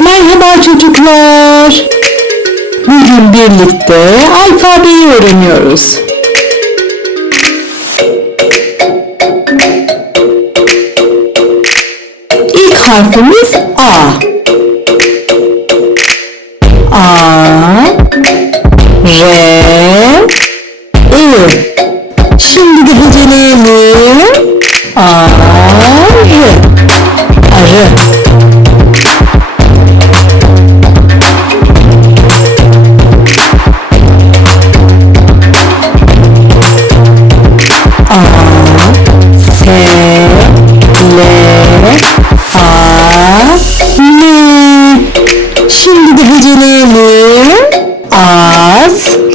Merhaba çocuklar. Bugün birlikte alfabeyi öğreniyoruz. İlk harfimiz A. A,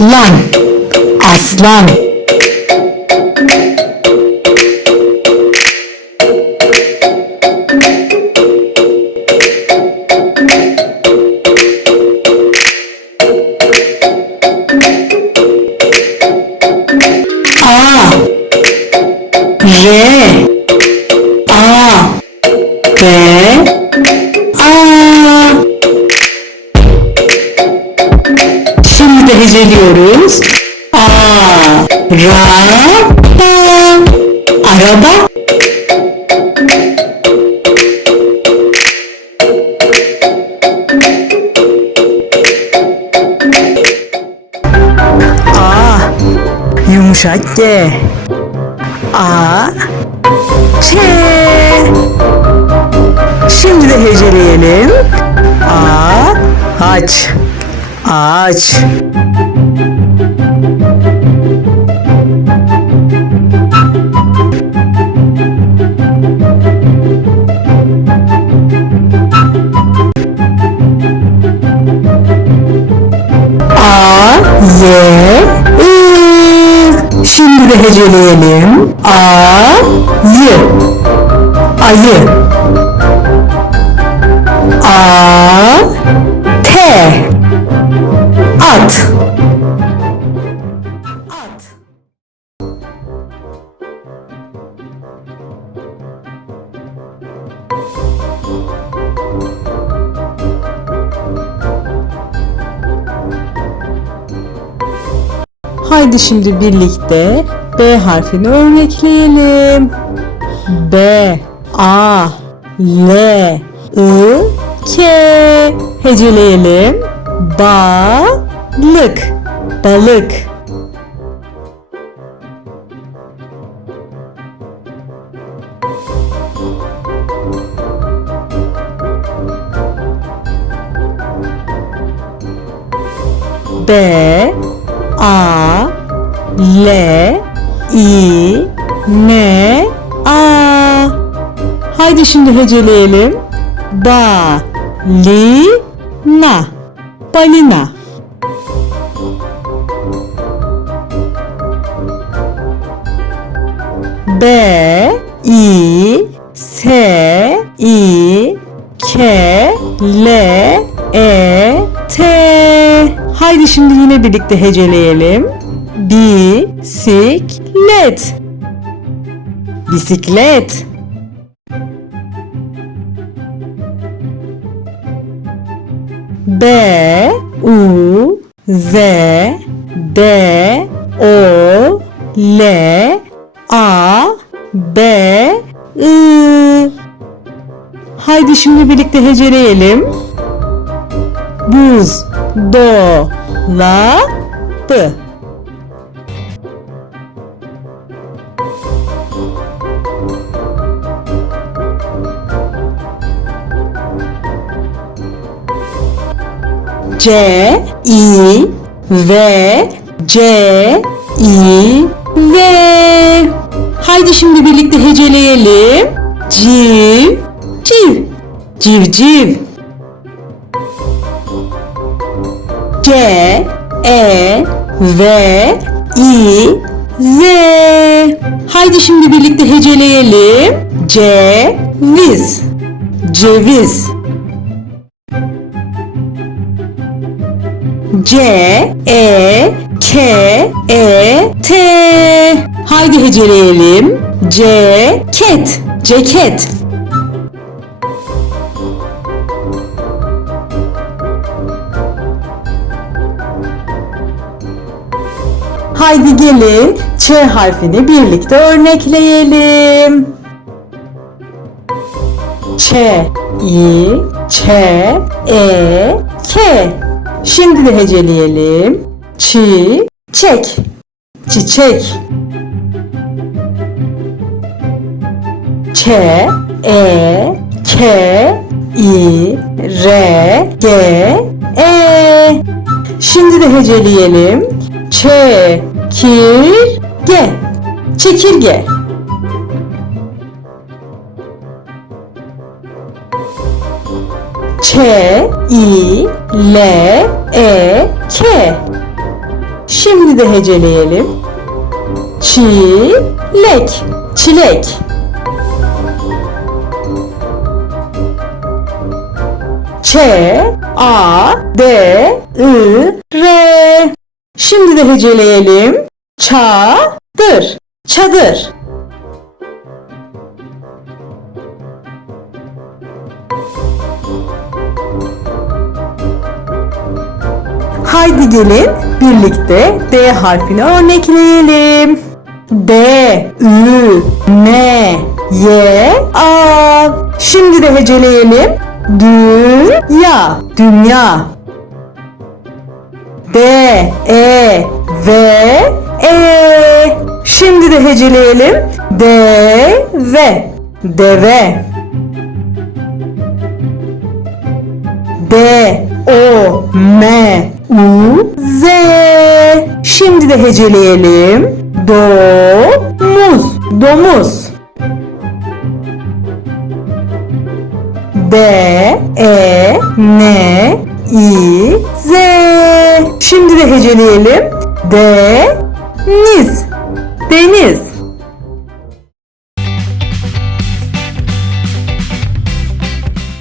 Aslan. Aslan. A. R Ra Ba Araba. A. Yumuşak G. A. Ç. Şimdi de heceleyelim. A. Ağaç Ağaç heceleyelim. A Y. Ayı. A T. At At. Haydi şimdi birlikte B harfini örnekleyelim. B, A, L, I, K. Heceleyelim. Balık, balık. B, A, A. Haydi şimdi heceleyelim. Ba, li, na. Balina. B, I, S, I, K, L, E, T. Haydi şimdi yine birlikte heceleyelim. Bisiklet. Bisiklet. B U Z D O L A B I Haydi şimdi birlikte heceleyelim. Buz do la dı. C I V C I V. Haydi şimdi birlikte heceleyelim. Civ civ civciv C E V I Z. Haydi şimdi birlikte heceleyelim. Ceviz ceviz C, E, K, E, T. Haydi heceleyelim. C, ket, ceket. Haydi gelin Ç harfini birlikte örnekleyelim. Ç, İ, Ç, E, K. Şimdi de heceleyelim. Çi, çek, çiçek. Ç, E, K, I, R, G, E. Şimdi de heceleyelim. Ç, kir, ge. Çekirge. Ç, I, L, E, K. Şimdi de heceleyelim. Çilek, çilek. Ç, A, D, I, R. Şimdi de heceleyelim. Çadır, çadır. Haydi gelin birlikte D harfini örnekleyelim. D, Ü, N, Y, A. Şimdi de heceleyelim. Dünya, dünya. D, E, V, E. Şimdi de heceleyelim. D, V, deve. D, O, M, U, Z. Şimdi de heceleyelim. Domuz, domuz. D, E, N, İ, Z. Şimdi de heceleyelim. D, niz, deniz.